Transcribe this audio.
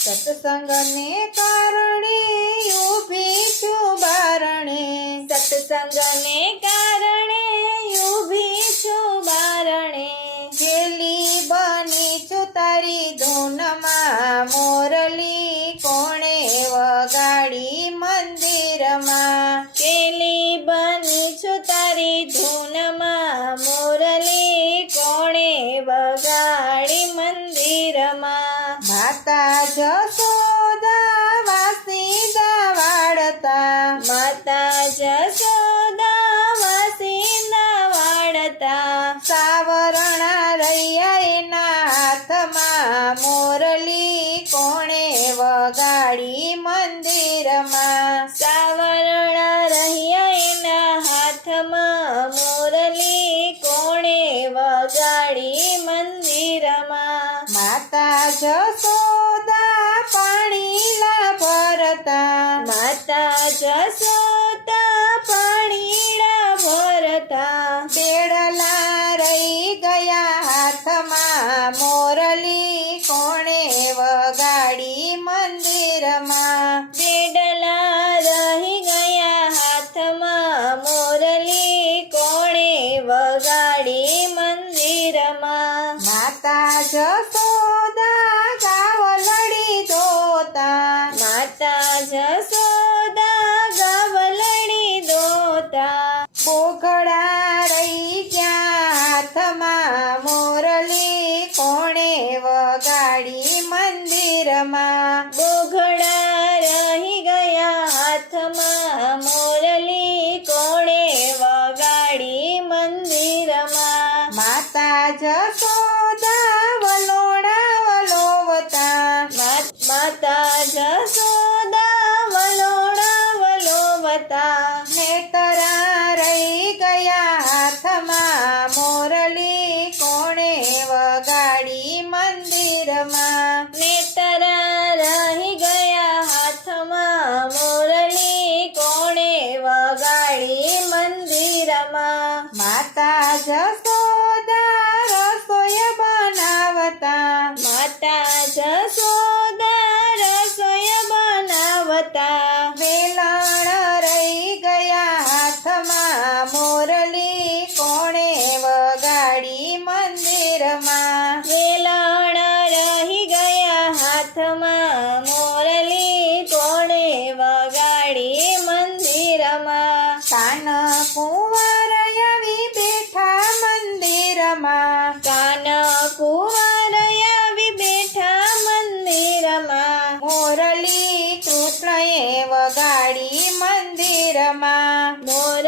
સત્સંગને કારણે ઊભી છું બારણે, સત્સંગને કારણે ઊભી છું બારણે, છેલ્લી બની છું તારી ધૂનમાં, મોરલી કોણે વગાડી મંદિરમાં. કેલી બની છું તારી ધૂનમાં, મોરલી કોણે વગાડી મંદિરમાં. માતા જશોદા વાસીદા વાળતા, માતા જશોદા વાસીના વાળતા, સાવરણા રહ્યા એના હાથમાં, મોરલી કોણે વગાડી મંદિરમાં. સાવરણા રહ્યા એના હાથમાં, મોરલી કોણે વગાડી મંદિરમાં. માતા જશોદા પાણીલા ભરતા, માતા જશોદા પાણીડા ભરતા, બેડલા રહી ગયા હાથમાં, મોરલી કોણે વગાડી મંદિરમાં. બેડલા રહી ગયા હાથમાં, મોરલી કોણે વગાડી મંદિરમાં. માતા જશોદા ગાવલડી ધોતા, માતા જશોદા ગાવલડી દોતા, બોઘડા રહી ગયા હાથમાં, મોરલી કોણે વગાડી મંદિરમાં. બોઘડા રહી ગયા હાથમાં, મોરલી કોણે વગાડી મંદિરમાં. માતા જશોદા વલોણા વલોવતા, માતા જશોદા વલોણા વલોવતા, નેતરા રહી ગયા હાથમાં, મોરલી કોણે વગાડી મંદિરમાં. નેતરા રહી ગયા હાથમાં, મોરલી કોણે વગાડી મંદિરમાં. માતા જશોદા રસોઈ બનાવતા, માતા જશોદા રસોઈ બનાવતા, વેલણ રહી ગયા હાથમાં, મોરલી કોણે વગાડી મંદિરમાં. વેલણ રહી ગયા હાથમાં, મોરલી કોણે વગાડી મંદિરમાં. કાન કુંવર આવી બેઠા મંદિરમાં, કાન કુંવર આવી બેઠા મંદિરમાં, મોરલી કૃષ્ણએ વગાડી મંદિરમાં. મોરલી